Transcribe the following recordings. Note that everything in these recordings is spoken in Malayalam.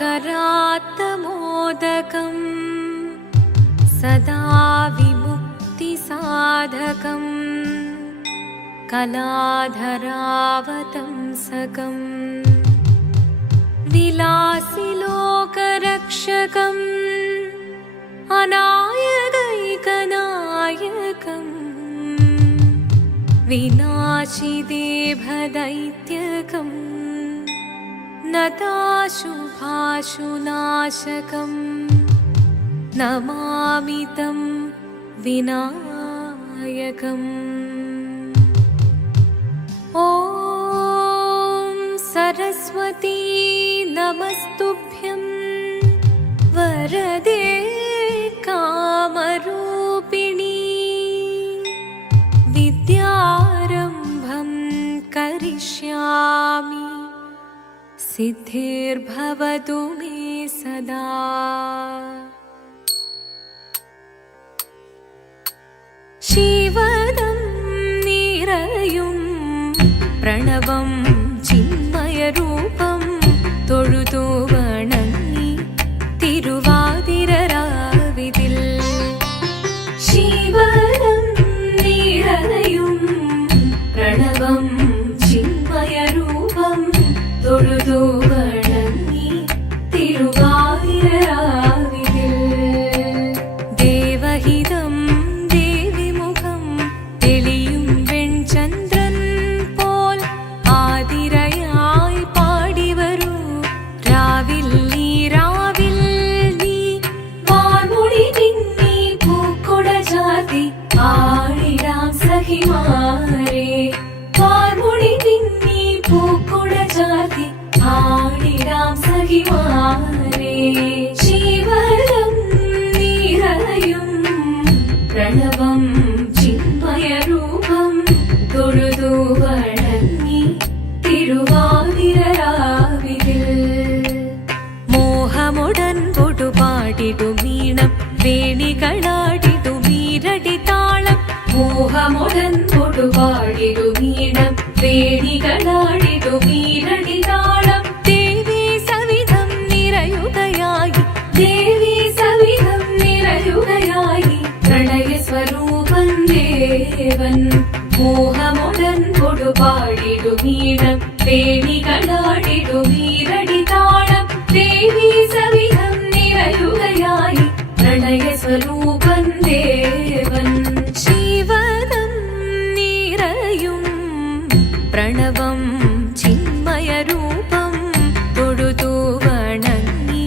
करात्तमोदकम् सदा विमुक्तिसाधकम् कलाधरावतंसकम् विलासिलोकरक्षकम् अनायकैकनायकम् विनाशिदेभदैत्यकम् नताशुभाशुनाशकम् नमामि तं विनायकम्। ॐ सरस्वती नमस्तुभ्यं वरदे कामरूपिणी विद्यारम्भं करिष्यामि सिद्धिर्भवतु मे सदा। शिवदं निरयुं प्रणवं चिन्मयरूपं തൊഴുതു വണങ്ങി തിരുവാതിരരാവിതിൽ ശിവദം നിറയും പ്രണവം ചിന്മയരൂപം തൊഴുതു വണങ്ങി തിരുവാതിരരാവിതിൽ ദേവഹിതം ദേവിമുഖം തെളിയും വെൺചന്ദ്രൻ പോൽ ആതിരയായി പാടിവരൂ രാവിൽ നീ വാർമുടി പിന്നി പൂക്കൊട ചാർത്തി ആടിടാം സഖിമാരേ വാർമുടി പിന്നി പൂക്കൊട ചാർത്തി ആടിടാം സഖിമാരേ ശിവദം നിറയും പ്രണവം ചിന്മയരൂപം തൊഴുതു വണങ്ങി തിരുവാതിരരാവിതിൽ മോഹമുടൻ പൊടുപാടിടുമീണം വേണികളാടിടുമീരടി താളം മോഹമുടൻ പൊടുപാടിടുമീണം വേണികളാടിടുമീരടി താളം ദേവി സവിധം നിറയുകയായി ദേവി സവിധം നിറയുകയായി പ്രണയസ്വരൂപൻ ദേവൻ മോഹമുടൻ കൊടുപാടിടുമീണം വേണികളാടിടുമീരടി താളം ദേവി സവിധം നിറയുകയായി പ്രണയസ്വരൂപൻ ദേവൻ ശിവദം നിറയും പ്രണവം ചിന്മയരൂപം തൊഴുതു വണങ്ങി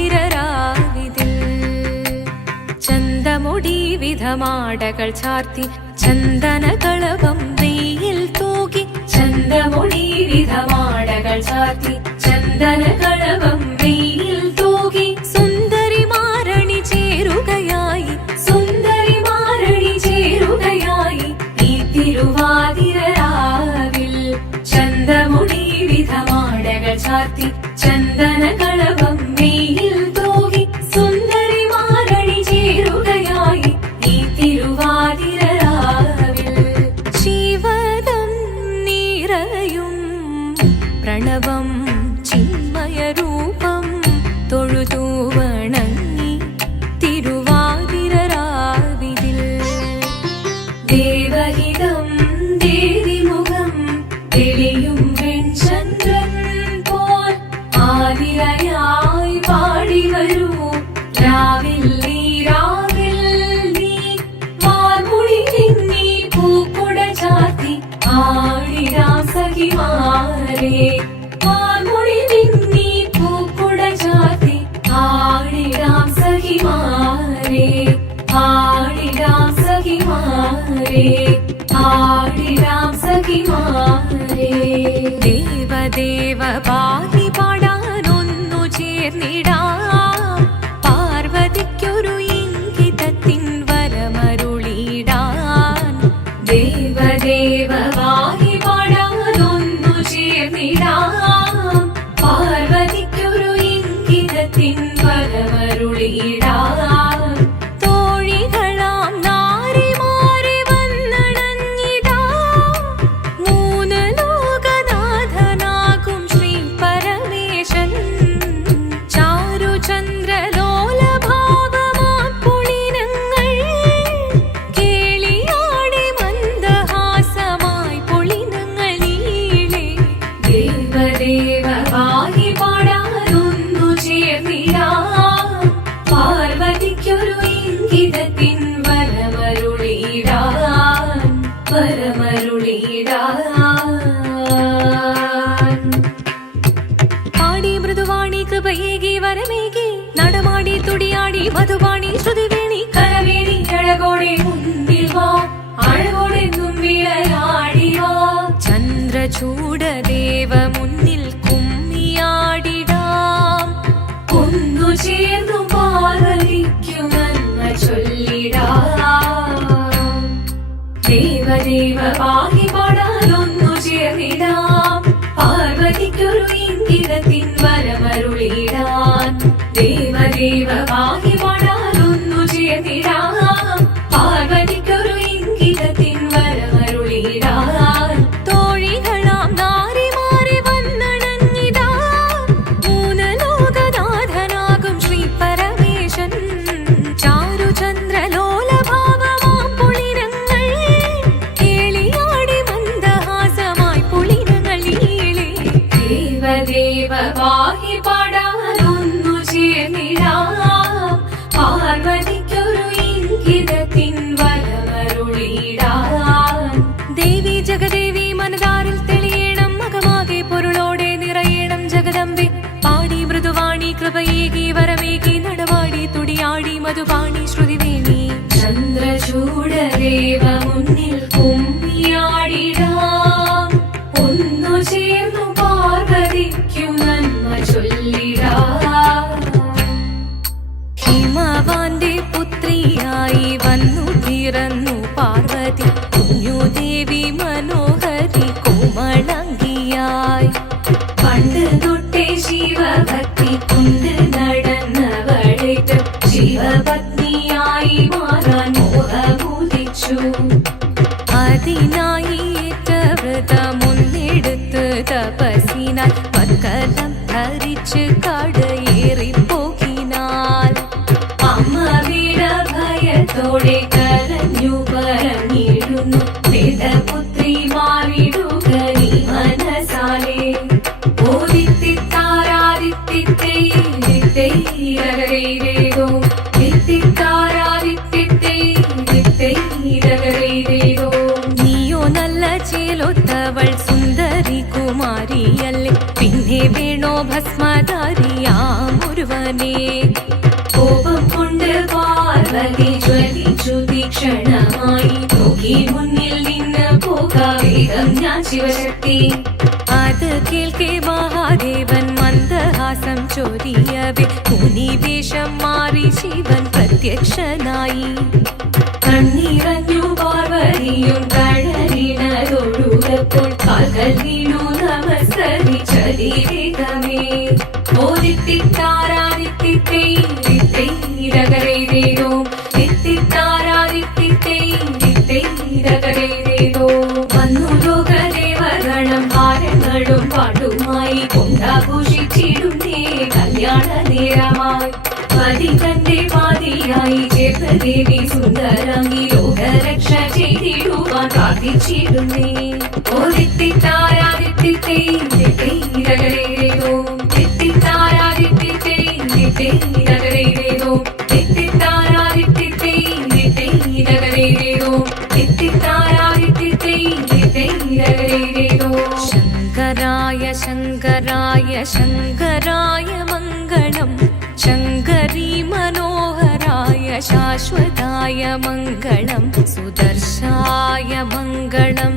തിരുവാതിരരാവിതിൽ ചന്തമുടി വിധമാടകൾ ചാർത്തി ചന്ദനകളഭം വെയിൽ തൂകി ചന്തമുടി വിധമാടകൾ ചാർത്തി ചന്ദനകളഭം വെയിൽ തൂകി സുന്ദരിമാരണി ചേരുകയായി സുന്ദരിമാരണി ചേരുകയായി ഈ തിരുവാതിരരാവിൽ ചന്തമുടി വിധമാടകൾ ചാർത്തി ചന്ദനകളഭം വെയിൽ തൂകി സുന്ദരിമാരണി ചേരുകയായി ഈ തിരുവാതിരരാവിൽ ശിവദം നിറയും പ്രണവം ചിന്മയരൂപം തൊഴുതു വണങ്ങി തിരുവാതിരരാവിതിൽ ദേവഹിതം ദേവിമുഖം തെളിയും വെൺചന്ദ്രൻ പോൽ ആതിരയായി പാടിവരൂ രാവിൽ നീ വാർമുടി പിന്നി പൂക്കൊട ചാർത്തി ആടിടാം സഖിമാരേ വാർമുടി പിന്നി പൂക്കൊട ചാർത്തി ആടിടാം സഖിമാരേ ആടിടാം സഖിമാരേ ആടിടാം സഖിമാരേ ദേവദേവ പാഹി പാടാനൊന്നു ചേർന്നിടാം പാർവതിക്കൊരു ഇംഗിതത്തിൻ വരമരുളിടാൻ ദേവദേവ പാഹി പാടാനൊന്നു ചേർന്നിടാം പാർവതിക്കൊരു ഇംഗിതത്തിൻ വരമരുളിടാൻ തോഴികളാം നാരിമാരെ വന്നണഞ്ഞിടാം മൂന്ന് ലോകനാഥനാകും ശ്രീ പരമേശൻ മധുപാണി ശ്രുതിവേണി കലവേണി അഴകോടെ മുന്നിൽ വാ അഴകോടെന്നും വിളയാടി വാ ചന്ദ്രചൂഡദേവ മുന്നിൽ കുമ്മിയാടിടാം ഒന്നു ചേർന്നു പാർവതിക്കു നന്മ ചൊല്ലിടാം ദേവദേവ പാഹി പാടാലൊന്നു ചേർന്നിടാം പാർവതിക്കൊരു ഇംഗിതത്തിൻ വരമരുളിടാൻ ദേവദേവ പാഹി പാടാലൊന്നു ചേർന്നിടാം പാർവതിക്കൊരു ഇംഗിതത്തിൻ വരമരുളിടാൻ തോഴികളാം നാരിമാരെ വന്നണഞ്ഞിടാ മൂന്നലോകനാഥനാകും ശ്രീ പരമേശൻ ചാരുചന്ദ്രലോലഭാവമാം പുളിരങ്ങൾ കേളിയാടി മന്ദഹാസമായി പുളിരങ്ങൾ ഈളെ ദേവദേവ പാഹി പാടാലൊന്നു ചേർന്നിടാം പാർവതിക്കൊരു ഇംഗിതത്തിൻ വരമരുളിടാൻ ദേവി ജഗദേവി മനതാരിൽ തെളിയണം മകമാകെ പൊരുളോടെ നിറയണം ജഗദമ്പെ പാടി മൃദുവാണി കൃപയേകി വരമേകി നടവാടി തുടിയാടി മധുപാണി ശ്രുതിവേണി ചന്ദ്രചൂഡദേവ മുന്നിൽ കുമ്മിയാടിടാം ഒന്നു ചേർന്നു പാർവതിക്കു നന്മ ചൊല്ലിടാം ഹിമവാന്റെ പുത്രിയായി വന്നു പിറന്നു പാർവതി കുഞ്ഞുദേവി മനോഹരി കോമളങ്കിയായി പണ്ട് തൊട്ടേ ശിവഭക്തി കൊണ്ട് നടന്നവളേറ്റ് ശിവപത്നിയായി മാറാൻ മോഹമുദിച്ചു അതിനായി ഏറ്റ വ്രതമൊന്നെടുത്ത് തപസ്സിനാൽ പക്കലം ധരിച്ച് കടയേറിപ്പോകിനാൽ അമ്മ വീര ഭയത്തോടെ കരഞ്ഞു പറഞ്ഞിടുന്നു വേദപുത്രി മാറിടുക നീ മനസാലേ നീയോ നല്ല ചേലൊത്തവൾ സുന്ദരി കുമാരിയല്ലേ പിന്നെ വേണോ ഭസ്മധാരിയാമൊരുവനെ കോപം കൊണ്ട് പാർവതി ജ്വലിച്ചു തീക്ഷണമായി നോക്കി മുന്നിൽ നിന്ന് പോകാവേഗം ഞാൻ ശിവശക്തി അത് കേൾക്കെ മഹാദേവൻ മന്ദഹാസം ചൊരിയവേ മുനിവേഷം മാറി ശിവൻ പ്രത്യക്ഷനായി കണ്ണീറഞ്ഞു പാർവതിയും കഴലിനതൊഴുകപ്പോൾ കാൽകൾ വീണു നമസ്കരിച്ചതിവേഗമേ ഓദിത്തിത്താരാദിത്തിത്തൈരകരേതോ തിത്തിത്താരാദിത്തിത്തൈരകരേതോ വന്നു ലോകദേവഗണം ഭാരങ്ങളും പാട്ടുമായി കൊണ്ടാഘോഷിച്ചിടുന്നേ കല്യാണ നേരമായി പതി തന്റെ പാതിയായി ചേർന്ന ദേവി സുന്ദരാംഗി ലോകരക്ഷ ചെയ്തിടുവാൻ പ്രാർത്ഥിച്ചിടുന്നേ ഓദിത്തിത്താരാദിത്തിത്തൈരകരേതോ തിത്തിത്താരാദിത്തിത്തൈരകരേതോ തിത്തിത്താരാദിത്തിത്തൈരകരേതോ തിത്തിത്താരാദിത്തിത്തൈരകരേതോ ശങ്കരായ ശങ്കരായ ശങ്കരായ മംഗളം ശങ്കരീ മനോഹരായ ശാശ്വതായ മംഗളം സുദർശായ മംഗളം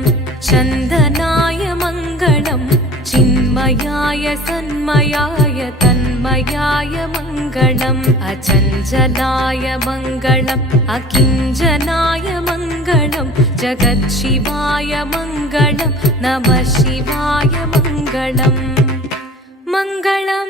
ചന്ദനായ മംഗളം ചിന്മയായ സന്മയായ തന്മയായ മംഗളം അചഞ്ചലായ മംഗളം അകിഞ്ചനായ മംഗളം ജഗത്ശിവായ മംഗളം നമഃ ശിവായ മംഗളം മംഗളം